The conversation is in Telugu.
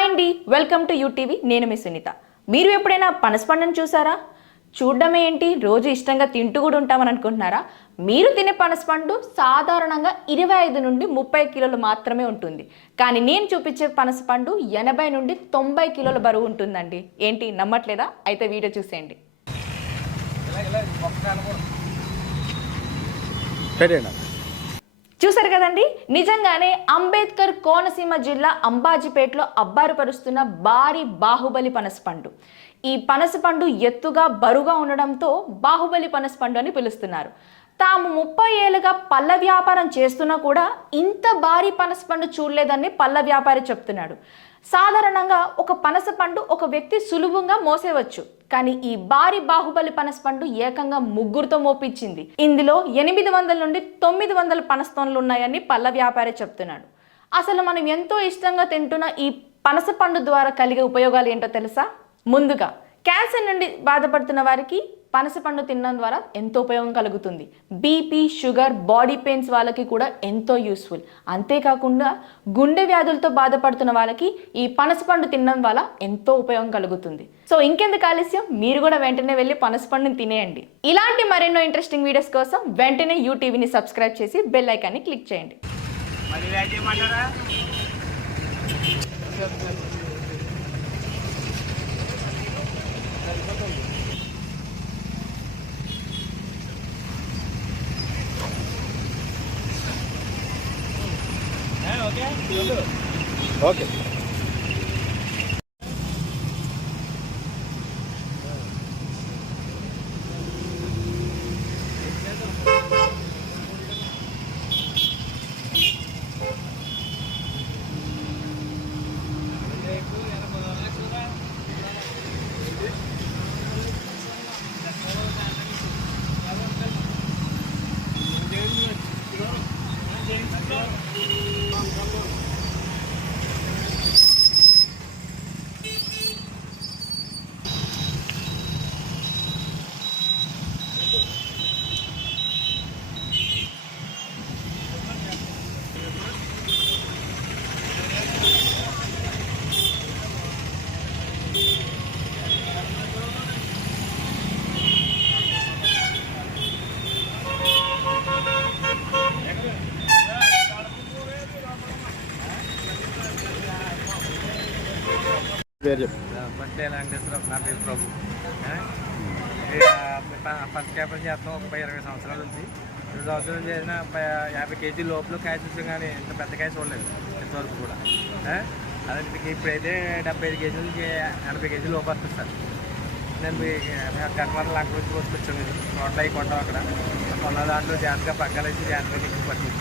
హాయ్ అండి, వెల్కమ్ టు యూటీవీ. నేను మీ సునీత. మీరు ఎప్పుడైనా పనస పండును చూసారా? చూడడమే ఏంటి, రోజు ఇష్టంగా తింటూ కూడా ఉంటామని అనుకుంటున్నారా? మీరు తినే పనస పండు సాధారణంగా 25 నుండి 30 కిలోలు మాత్రమే ఉంటుంది. కానీ నేను చూపించే పనస పండు 80 నుండి 90 కిలోల బరువు ఉంటుందండి. ఏంటి నమ్మట్లేదా? అయితే వీడియో చూసేయండి. చూసారు కదండి, నిజంగానే అంబేద్కర్ కోనసీమ జిల్లా అంబాజీపేటలో అబ్బారుపరుస్తున్న భారీ బాహుబలి పనసపండు. ఈ పనసపండు ఎత్తుగా బరువుగా ఉండడంతో బాహుబలి పనసపండు అని పిలుస్తున్నారు. తాము 30 ఏళ్ళుగా పళ్ళ వ్యాపారం చేస్తున్నా కూడా ఇంత భారీ పనసపండు చూడలేదని పళ్ళ వ్యాపారి చెప్తున్నాడు. సాధారణంగా ఒక పనసపండు ఒక వ్యక్తి సులువుగా మోసేవచ్చు, కానీ ఈ భారీ బాహుబలి పనసపండు ఏకంగా ముగ్గురుతో మోపించింది. ఇందులో 800 నుండి 900 పనస్తోన్లు ఉన్నాయని పళ్ళ వ్యాపారి చెప్తున్నాడు. అసలు మనం ఎంతో ఇష్టంగా తింటున్న ఈ పనసపండు ద్వారా కలిగే ఉపయోగాలు ఏంటో తెలుసా? ముందుగా క్యాన్సర్ నుండి బాధపడుతున్న వారికి పనసపండు తినడం ద్వారా ఎంతో ఉపయోగం కలుగుతుంది. బీపీ, షుగర్, బాడీ పెయిన్స్ వాళ్ళకి కూడా ఎంతో యూస్ఫుల్. అంతేకాకుండా గుండె వ్యాధులతో బాధపడుతున్న వాళ్ళకి ఈ పనసపండు తినడం వల్ల ఎంతో ఉపయోగం కలుగుతుంది. సో ఇంకెందుకు ఆలస్యం, మీరు కూడా వెంటనే వెళ్ళి పనసపండుని తినేయండి. ఇలాంటి మరెన్నో ఇంట్రెస్టింగ్ వీడియోస్ కోసం వెంటనే యూటీవీని సబ్స్క్రైబ్ చేసి బెల్ ఐకాన్ని క్లిక్ చేయండి. ఓకే. బట్టే వెంకటేశ్వరరావు నా పేరు ప్రభు. ఫస్ట్ క్యాపర్ చేస్తాం 30-20 సంవత్సరాల నుంచి. 2 సంవత్సరాలు చేసిన 50 కేజీ లోపల కాయ చూసాం, కానీ ఇంత పెద్ద కాయ చూడలేదు ఇంతవరకు కూడా. అదే ఇప్పుడైతే 75 కేజీల నుంచి 80 కేజీలు లోపు వస్తుంది సార్. నేను కర్మార లంక నుంచి వచ్చుకొచ్చాను. తోటలు అవి కొంటాం, అక్కడ కొన్న దాంట్లో జాగ్రత్తగా పక్కన వేసి జాగ్రత్తగా నీకు పట్టింది.